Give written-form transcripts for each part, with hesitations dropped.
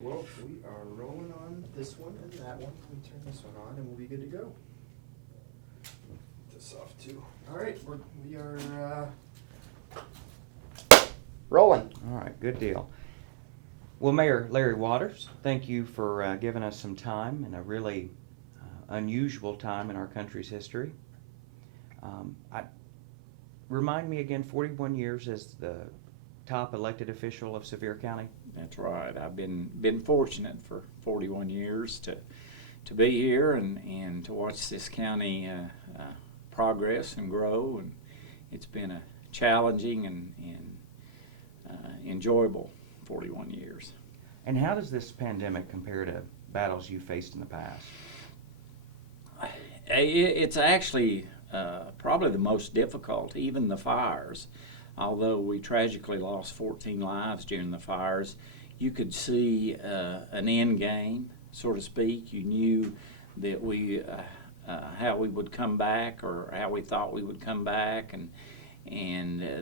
Well, we are rolling on this one and that one. We turn this one on and we'll be good to go. This off too. All right, we are rolling. All right, good deal. Well, Mayor Larry Waters, thank you for giving us some time in a really unusual time in our country's history. Remind me again, 41 years as the top elected official of Sevier County? That's right. I've been fortunate for 41 years to be here and to watch this county progress and grow. And it's been a challenging and enjoyable 41 years. And how does this pandemic compare to battles you faced in the past? It's actually probably the most difficult, even the fires. Although we tragically lost 14 lives during the fires, you could see an end game, so to speak. You knew that how we would come back, or how we thought we would come back, and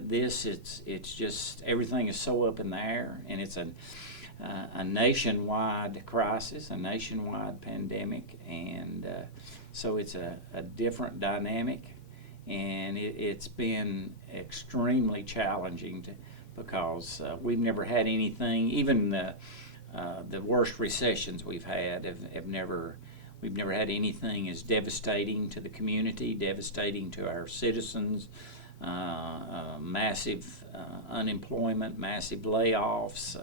it's just everything is so up in the air, and it's a nationwide crisis, a nationwide pandemic, and so it's a different dynamic. And it's been extremely challenging because we've never had anything. Even the worst recessions we've had we've never had anything as devastating to the community, devastating to our citizens. Massive unemployment, massive layoffs.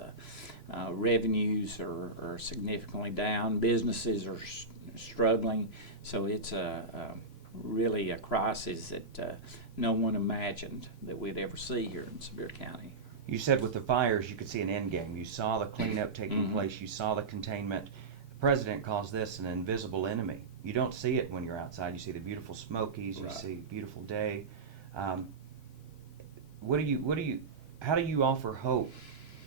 Revenues are significantly down. Businesses are struggling. So it's really a crisis that no one imagined that we'd ever see here in Sevier County. You said with the fires you could see an end game. You saw the cleanup taking place. You saw the containment. The president calls this an invisible enemy. You don't see it when you're outside. You see the beautiful Smokies. You Right. see a beautiful day. How do you offer hope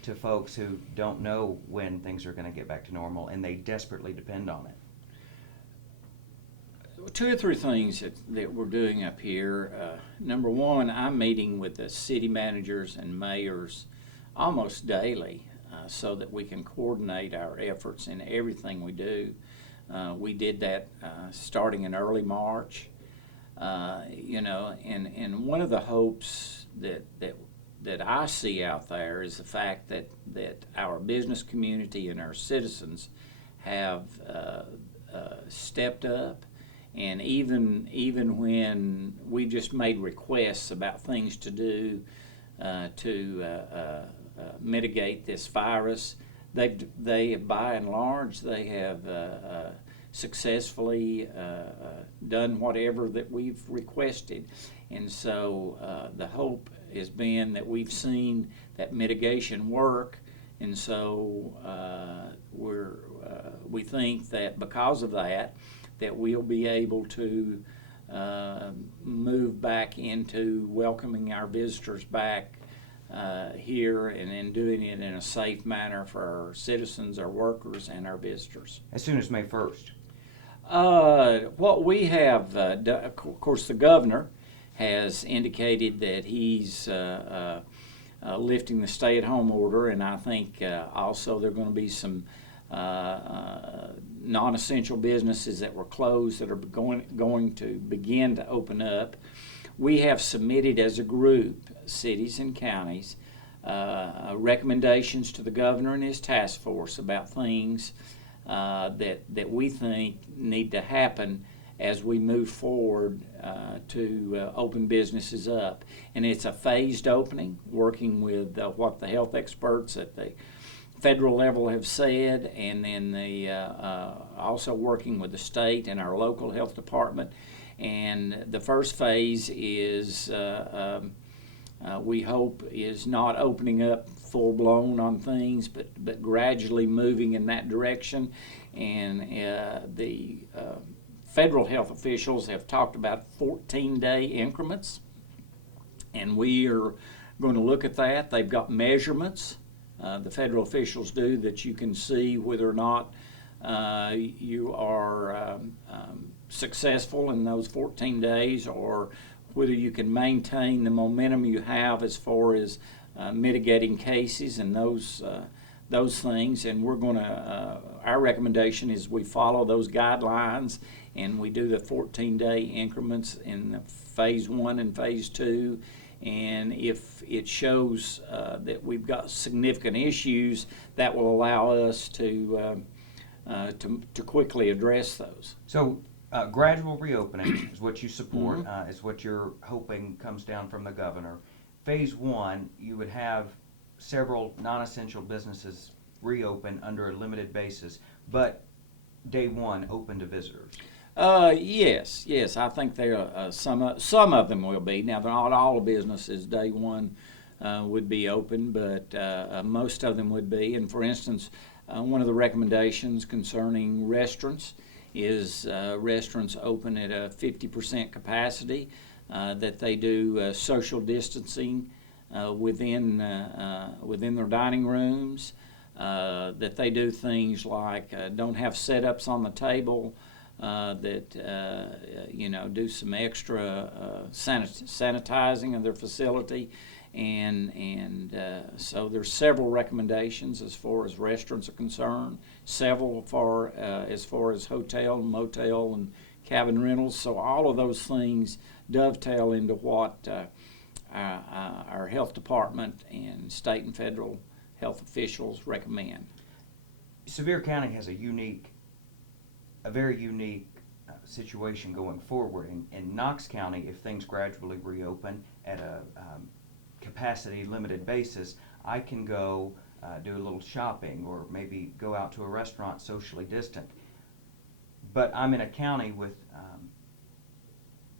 to folks who don't know when things are going to get back to normal and they desperately depend on it? Two or three things that we're doing up here. Number one, I'm meeting with the city managers and mayors almost daily so that we can coordinate our efforts in everything we do. We did that starting in early March, and one of the hopes that I see out there is the fact that our business community and our citizens have stepped up. And even when we just made requests about things to do to mitigate this virus, they by and large they have successfully done whatever that we've requested. And so the hope has been that we've seen that mitigation work, and so we think that because of that we'll be able to move back into welcoming our visitors back here and then doing it in a safe manner for our citizens, our workers, and our visitors. As soon as May 1st. What we have done, of course, the governor has indicated that he's lifting the stay-at-home order, and I think also there are going to be some non-essential businesses that were closed that are going to begin to open up. We have submitted as a group, cities and counties, recommendations to the governor and his task force about things that we think need to happen as we move forward to open businesses up. And it's a phased opening, working with what the health experts at the federal level have said, and then also working with the state and our local health department. And the first phase is we hope is not opening up full blown on things, but gradually moving in that direction. And the federal health officials have talked about 14-day increments, and we are going to look at that. They've got measurements. The federal officials do, that you can see whether or not you are successful in those 14 days, or whether you can maintain the momentum you have as far as mitigating cases and those those things, and we're going to, our recommendation is we follow those guidelines and we do the 14-day increments in phase 1 and phase 2. And if it shows that we've got significant issues, that will allow us to quickly address those. So gradual reopening is what you support, is what you're hoping comes down from the governor. Phase 1, you would have several non-essential businesses reopen under a limited basis, but day 1 open to visitors. Yes. I think there some of them will be. Now, not all businesses day 1 would be open, but most of them would be. And for instance, one of the recommendations concerning restaurants is restaurants open at a 50% capacity, that they do social distancing within their dining rooms, that they do things like don't have setups on the table, that do some extra sanitizing of their facility, and so there's several recommendations as far as restaurants are concerned, several as far as hotel, motel, and cabin rentals. So all of those things dovetail into what our health department and state and federal health officials recommend. Sevier County has a very unique situation going forward. In Knox County, if things gradually reopen at a capacity limited basis, I can go do a little shopping or maybe go out to a restaurant socially distant. But I'm in a county with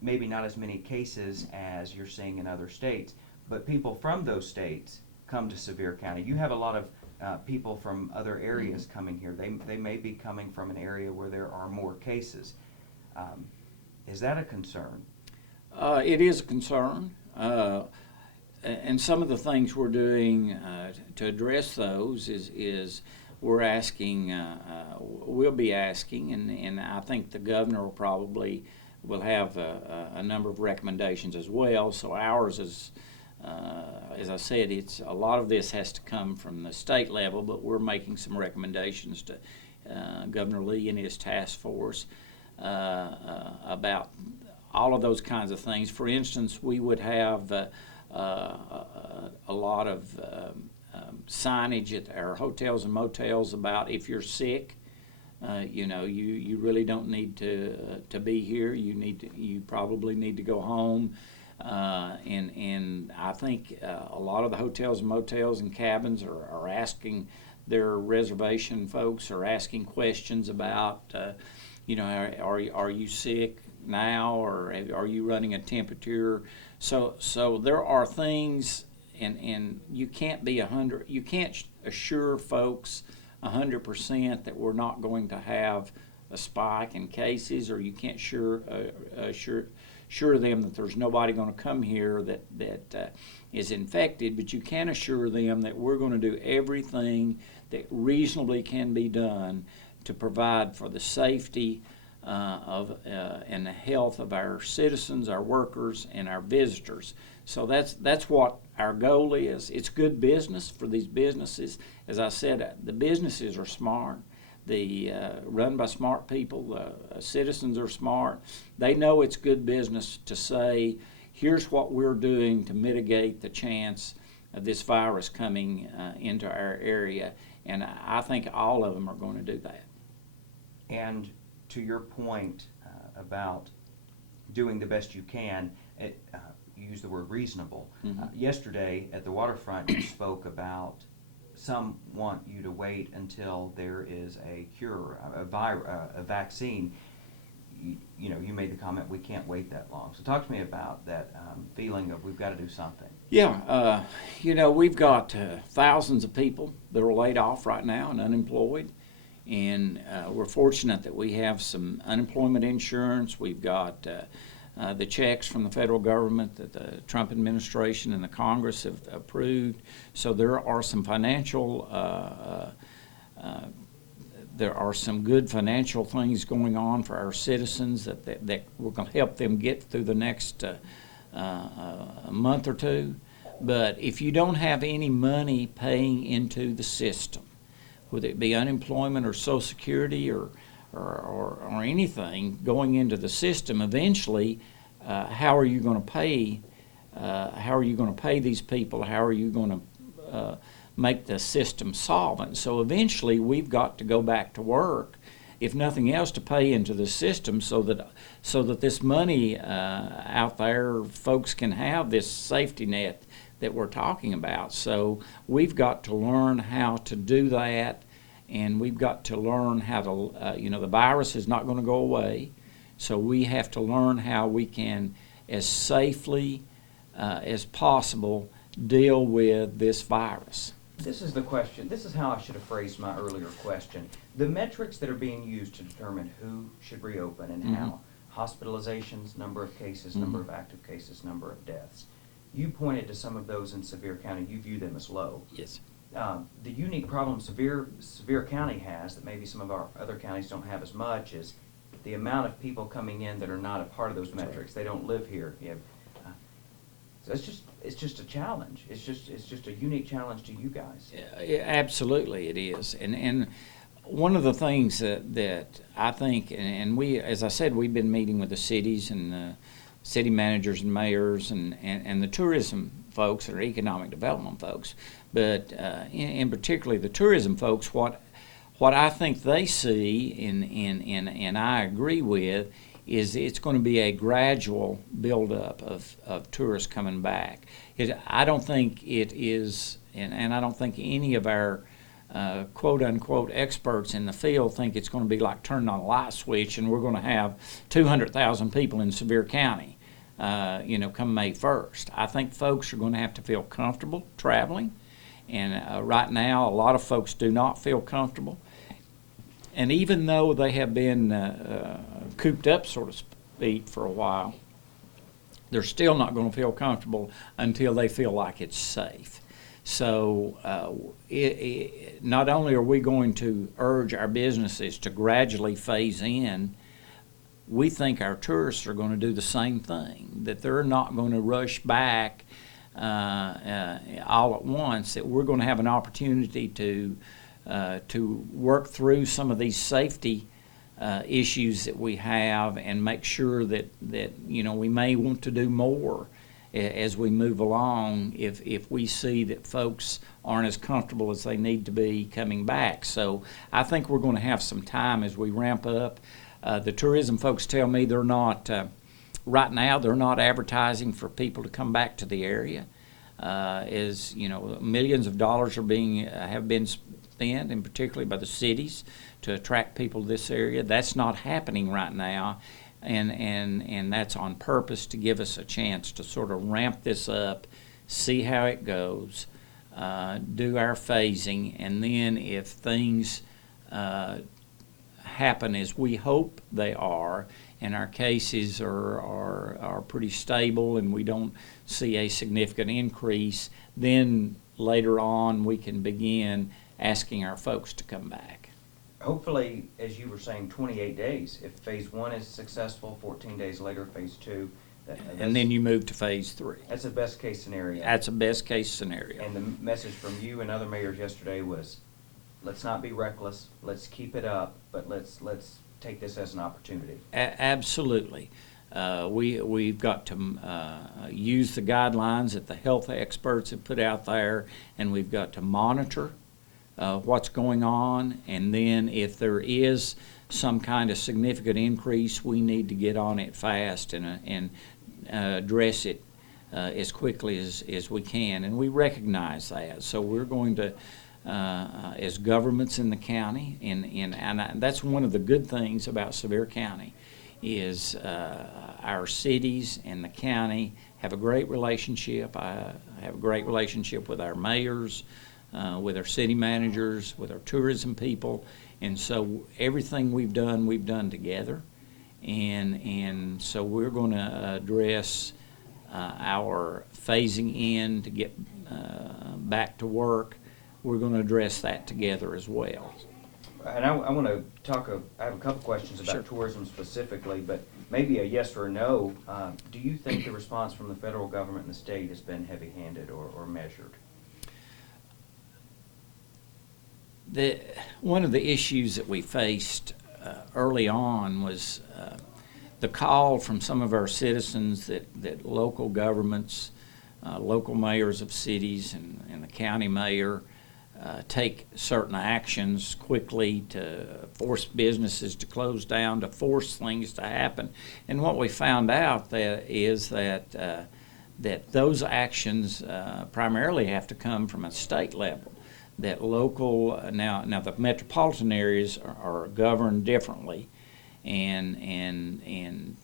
maybe not as many cases as you're seeing in other states, but people from those states come to Sevier County. You have a lot of people from other areas coming here. They may be coming from an area where there are more cases. Is that a concern? It is a concern. And some of the things we're doing to address those is we're asking, we'll be asking, and I think the governor will have a number of recommendations as well. So ours is, as I said, it's a lot of this has to come from the state level, but we're making some recommendations to Governor Lee and his task force about all of those kinds of things. For instance, we would have a lot of signage at our hotels and motels about if you're sick, you really don't need to be here. You probably need to go home. And I think a lot of the hotels and motels and cabins are asking their reservation folks are asking questions about, are you sick now, or are you running a temperature? So there are things, and you can't be you can't assure folks 100% that we're not going to have a spike in cases, or you can't assure them that there's nobody going to come here that is infected, but you can assure them that we're going to do everything that reasonably can be done to provide for the safety and the health of our citizens, our workers, and our visitors. So that's what our goal is. It's good business for these businesses. As I said, the businesses are smart. Run by smart people. Citizens are smart. They know it's good business to say, here's what we're doing to mitigate the chance of this virus coming into our area. And I think all of them are going to do that. And to your point about doing the best you can, you use the word reasonable. Yesterday at the waterfront, you spoke about some want you to wait until there is a cure, a vaccine. You made the comment, we can't wait that long. So talk to me about that feeling of we've got to do something. Yeah, we've got thousands of people that are laid off right now and unemployed. And we're fortunate that we have some unemployment insurance. We've got the checks from the federal government that the Trump administration and the Congress have approved. So there are some there are some good financial things going on for our citizens that we're going to help them get through the next month or two. But if you don't have any money paying into the system, whether it be unemployment or Social Security or anything going into the system, eventually, how are you going to pay? How are you going to pay these people? How are you going to make the system solvent? So eventually, we've got to go back to work, if nothing else, to pay into the system so that this money out there, folks can have this safety net that we're talking about. So we've got to learn how to do that, and we've got to learn how to, the virus is not going to go away, so we have to learn how we can, as safely as possible, deal with this virus. This is the question. This is how I should have phrased my earlier question. The metrics that are being used to determine who should reopen and how, hospitalizations, number of cases, number of active cases, number of deaths. You pointed to some of those in Sevier County. You view them as low. Yes. The unique problem Sevier County has that maybe some of our other counties don't have as much is the amount of people coming in that are not a part of those metrics. They don't live here. You have, so it's just a challenge. It's just a unique challenge to you guys. Yeah, absolutely, it is. And one of the things that I think, and we, as I said, we've been meeting with the cities and city managers and mayors and the tourism folks or economic development folks, but in particularly the tourism folks, what I think they see and I agree with is it's going to be a gradual buildup of tourists coming back. I don't think it is, and I don't think any of our quote-unquote experts in the field think it's going to be like turning on a light switch and we're going to have 200,000 people in Sevier County, come May 1st. I think folks are going to have to feel comfortable traveling, and right now a lot of folks do not feel comfortable. And even though they have been cooped up, so to speak, for a while, they're still not going to feel comfortable until they feel like it's safe. So not only are we going to urge our businesses to gradually phase in, we think our tourists are going to do the same thing, that they're not going to rush back all at once, that we're going to have an opportunity to work through some of these safety issues that we have and make sure that we may want to do more as we move along if we see that folks aren't as comfortable as they need to be coming back. So I think we're going to have some time as we ramp up. The tourism folks tell me they're not, right now, they're not advertising for people to come back to the area. Millions of dollars have been spent, and particularly by the cities, to attract people to this area. That's not happening right now, and that's on purpose to give us a chance to sort of ramp this up, see how it goes, do our phasing, and then if things happen as we hope they are, and our cases are pretty stable and we don't see a significant increase, then later on we can begin asking our folks to come back. Hopefully, as you were saying, 28 days. If phase 1 is successful, 14 days later, phase 2. And then you move to phase 3. That's a best case scenario. That's a best case scenario. And the message from you and other mayors yesterday was, let's not be reckless, let's keep it up, but let's take this as an opportunity. Absolutely. We've got to use the guidelines that the health experts have put out there, and we've got to monitor what's going on, and then if there is some kind of significant increase, we need to get on it fast and address it as quickly as we can, and we recognize that. So we're going to, as governments in the county, and that's one of the good things about Sevier County, is our cities and the county have a great relationship. I have a great relationship with our mayors, with our city managers, with our tourism people, and so everything we've done together, and so we're going to address our phasing in to get back to work. We're going to address that together as well. And I want to talk, I have a couple questions about Sure. tourism specifically, but maybe a yes or a no. Do you think the response from the federal government and the state has been heavy-handed or measured? One of the issues that we faced early on was the call from some of our citizens that local governments, local mayors of cities and the county mayor take certain actions quickly to force businesses to close down, to force things to happen. And what we found out is that those actions primarily have to come from a state level. That local now the metropolitan areas are governed differently, and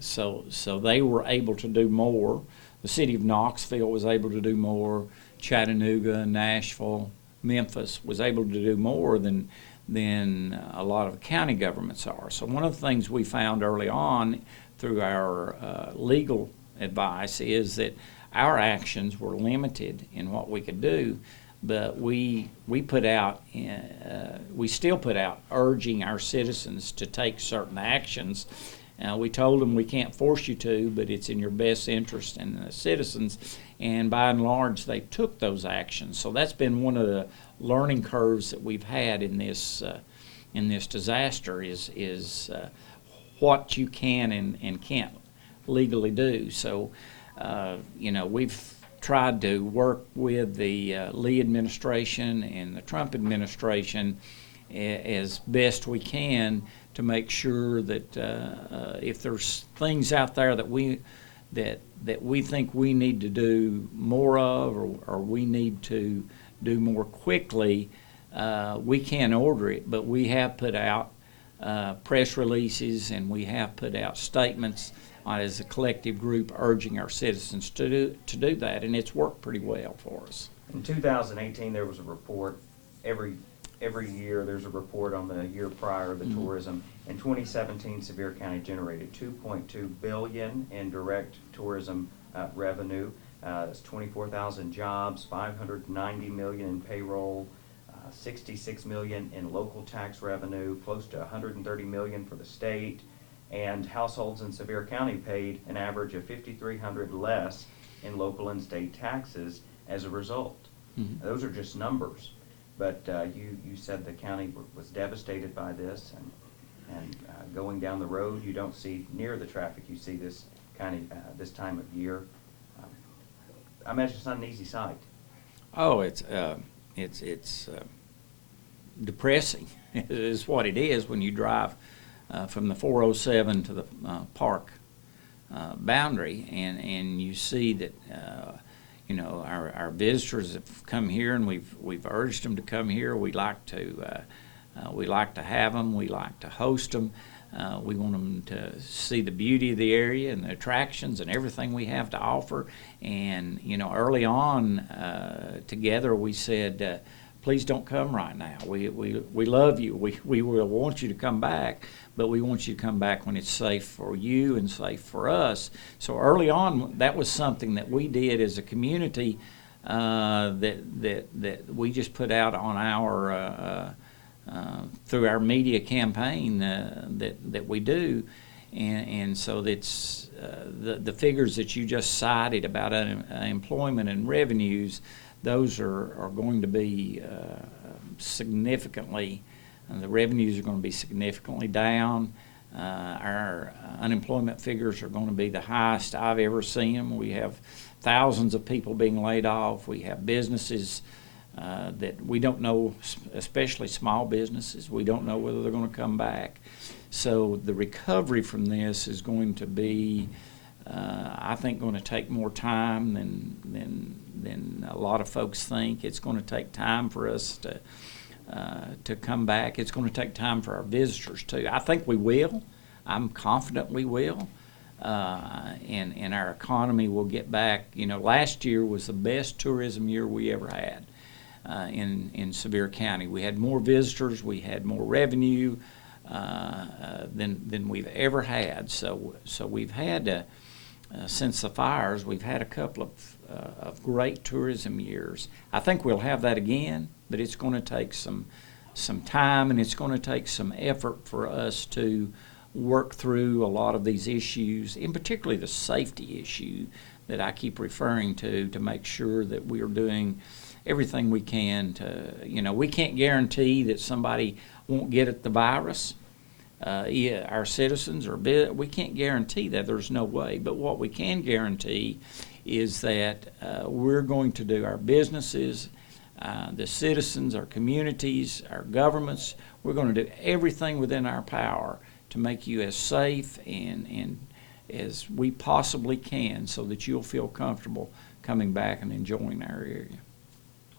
so they were able to do more. The city of Knoxville was able to do more. Chattanooga, Nashville, Memphis was able to do more than a lot of county governments are. So one of the things we found early on through our legal advice is that our actions were limited in what we could do. But we put out, we still put out urging our citizens to take certain actions. We told them we can't force you to, but it's in your best interest in the citizens. And by and large, they took those actions. So that's been one of the learning curves that we've had in this disaster is what you can and can't legally do. So, we've tried to work with the Lee administration and the Trump administration as best we can to make sure that if there's things out there that we think we need to do more of or we need to do more quickly, we can order it. But we have put out press releases and we have put out statements as a collective group urging our citizens to do that, and it's worked pretty well for us. In 2018, there was a report. Every year there's a report on the year prior, the tourism. In 2017, Sevier County generated $2.2 billion in direct tourism revenue. That's 24,000 jobs, $590 million in payroll, $66 million in local tax revenue, close to $130 million for the state. And households in Sevier County paid an average of $5,300 less in local and state taxes as a result. Mm-hmm. Those are just numbers, but you said the county was devastated by this, and going down the road, you don't see near the traffic you see this this time of year. I imagine it's not an easy sight. Oh, it's depressing is what it is when you drive from the 407 to the park boundary, and you see that our visitors have come here, and we've urged them to come here. We like to have them. We like to host them. We want them to see the beauty of the area and the attractions and everything we have to offer. And early on together we said, please don't come right now. We love you. We will want you to come back, but we want you to come back when it's safe for you and safe for us. So early on, that was something that we did as a community that we just put out on our through our media campaign that we do, and so that's the figures that you just cited about employment and revenues. Those are going to be significantly. The revenues are going to be significantly down. Our unemployment figures are going to be the highest I've ever seen them. We have thousands of people being laid off. We have businesses that we don't know, especially small businesses. We don't know whether they're going to come back. So the recovery from this is going to be, I think, going to take more time than a lot of folks think. It's going to take time for us to come back. It's going to take time for our visitors too. I think we will. I'm confident we will. And our economy will get back. Last year was the best tourism year we ever had in Sevier County. We had more visitors. We had more revenue than we've ever had. So we've had since the fires, we've had a couple of great tourism years. I think we'll have that again, but it's going to take some time, and it's going to take some effort for us to work through a lot of these issues, in particularly the safety issue that I keep referring to make sure that we are doing everything we can to, we can't guarantee that somebody won't get at the virus. Our citizens we can't guarantee that. There's no way. But what we can guarantee is that we're going to do our businesses, the citizens, our communities, our governments. We're going to do everything within our power to make you as safe and as we possibly can, so that you'll feel comfortable coming back and enjoying our area.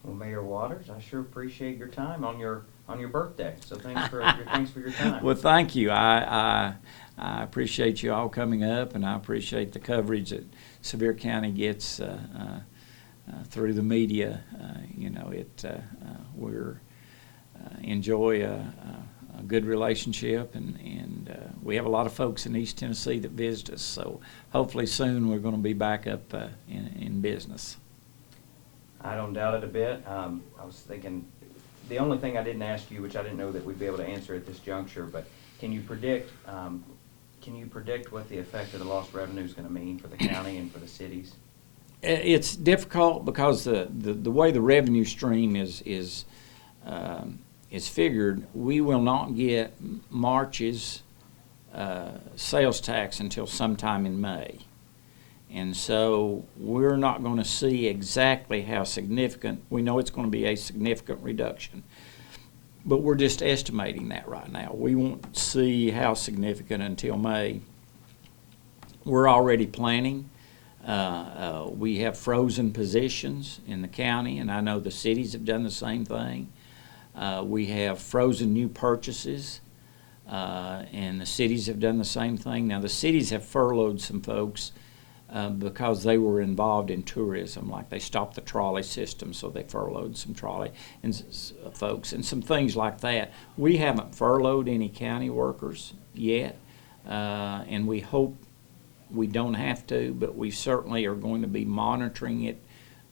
Well, Mayor Waters, I sure appreciate your time on your birthday. So thanks for your time. Well, thank you. I appreciate you all coming up, and I appreciate the coverage that Sevier County gets through the media. We're enjoy a good relationship, and we have a lot of folks in East Tennessee that visit us. So hopefully soon we're going to be back up in business. I don't doubt it a bit. I was thinking, the only thing I didn't ask you, which I didn't know that we'd be able to answer at this juncture, but can you predict what the effect of the lost revenue is going to mean for the county and for the cities? It's difficult because the way the revenue stream is figured. We will not get March's sales tax until sometime in May. And so we're not going to see exactly how significant. We know it's going to be a significant reduction, but we're just estimating that right now. We won't see how significant until May. We're already planning. We have frozen positions in the county, and I know the cities have done the same thing. We have frozen new purchases, and the cities have done the same thing. Now, the cities have furloughed some folks because they were involved in tourism, like they stopped the trolley system, so they furloughed some trolley and folks and some things like that. We haven't furloughed any county workers yet, and we hope we don't have to, but we certainly are going to be monitoring it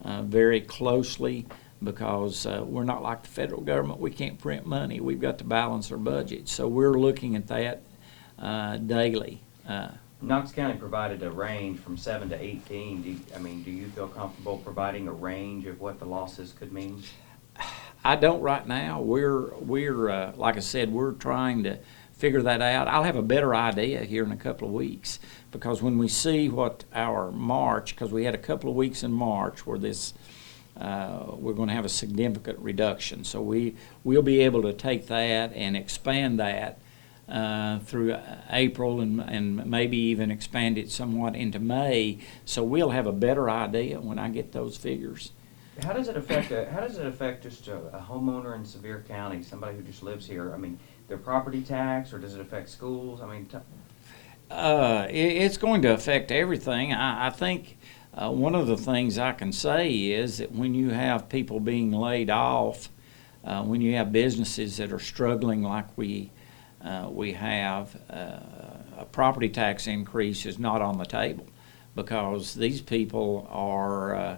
very closely, because we're not like the federal government. We can't print money. We've got to balance our budget, so we're looking at that daily. Knox County provided a range from 7 to 18. Do you feel comfortable providing a range of what the losses could mean? I don't right now. We're like I said, we're trying to figure that out. I'll have a better idea here in a couple of weeks, because when we see what our March, because we had a couple of weeks in March where this we're going to have a significant reduction. So we'll be able to take that and expand that through April, and maybe even expand it somewhat into May. So we'll have a better idea when I get those figures. How does it affect just a homeowner in Sevier County, somebody who just lives here? I mean, their property tax, or does it affect schools? I mean, it's going to affect everything. I think one of the things I can say is that when you have people being laid off, when you have businesses that are struggling like we have, a property tax increase is not on the table, because these people are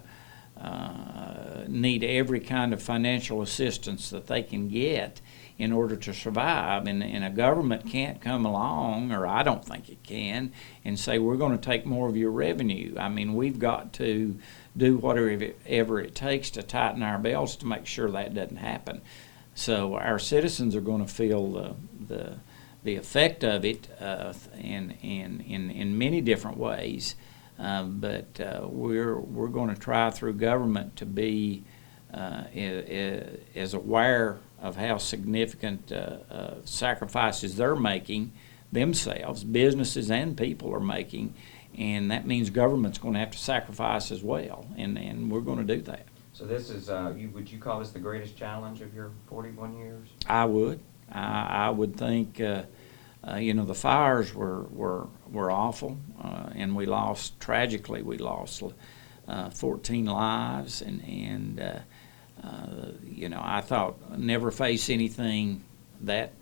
need every kind of financial assistance that they can get in order to survive, and a government can't come along, or I don't think it can, and say we're going to take more of your revenue. I mean, we've got to do whatever it takes to tighten our belts to make sure that doesn't happen. So our citizens are going to feel the effect of it in many different ways, but we're going to try through government to be as aware of how significant sacrifices they're making themselves, businesses and people are making, and that means government's going to have to sacrifice as well, and we're going to do that. So this is, would you call this the greatest challenge of your 41 years? I would. I would think, the fires were awful, and we lost 14 lives, and I thought I'd never face anything that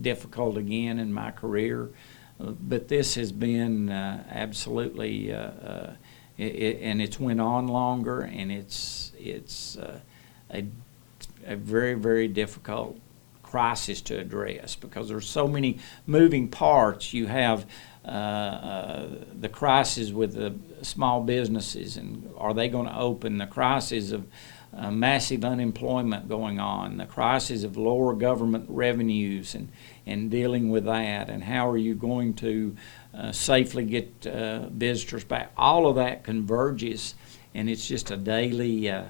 difficult again in my career, but this has been absolutely, and it's went on longer, and it's a very, very difficult crisis to address, because there's so many moving parts. You have the crisis with the small businesses, and are they going to open? The crisis massive unemployment going on, the crisis of lower government revenues and dealing with that, and how are you going to safely get visitors back. All of that converges, and it's just a daily, a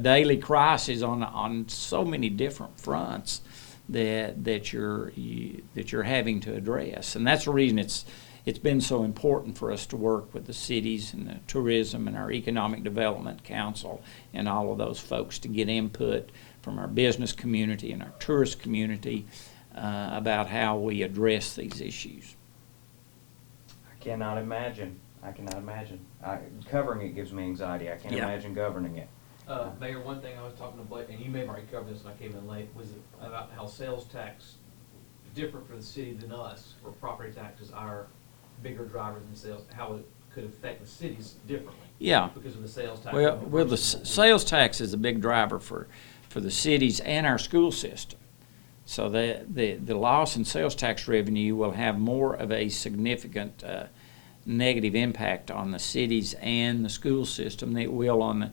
daily crisis on so many different fronts that you're having to address, and that's the reason it's been so important for us to work with the cities and the tourism and our economic development council and all of those folks to get input from our business community and our tourist community about how we address these issues. I cannot imagine. Covering it gives me anxiety. I can't imagine governing it. Mayor, one thing I was talking to Blake, and you may have already covered this and I came in late, was about how sales tax is different for the city than us, where property tax is our bigger driver than sales, how it could affect the cities differently. Yeah. Because of the sales tax. Well, the sales tax is a big driver for the cities and our school system. So the loss in sales tax revenue will have more of a significant negative impact on the cities and the school system than it will on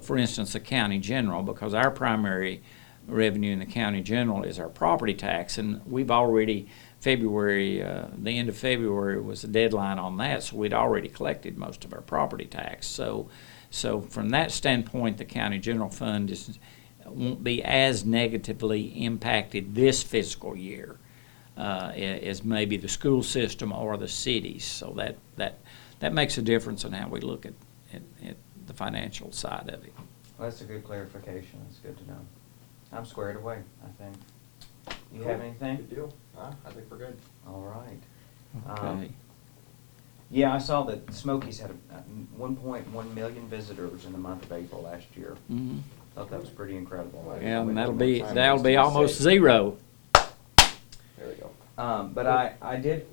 for instance, the county general, because our primary revenue in the county general is our property tax, and we've already February, the end of February was the deadline on that, so we'd already collected most of our property tax. So from that standpoint, the county general fund won't be as negatively impacted this fiscal year as maybe the school system or the cities. So that makes a difference in how we look at the financial side of it. Well, that's a good clarification. That's good to know. I'm squared away, I think. You have anything? Good deal. I think we're good. All right. Okay. Yeah, I saw that Smokies had 1.1 million visitors in the month of April last year. Mm-hmm. Thought that was pretty incredible. Yeah, and that'll be almost zero. There we go. But I did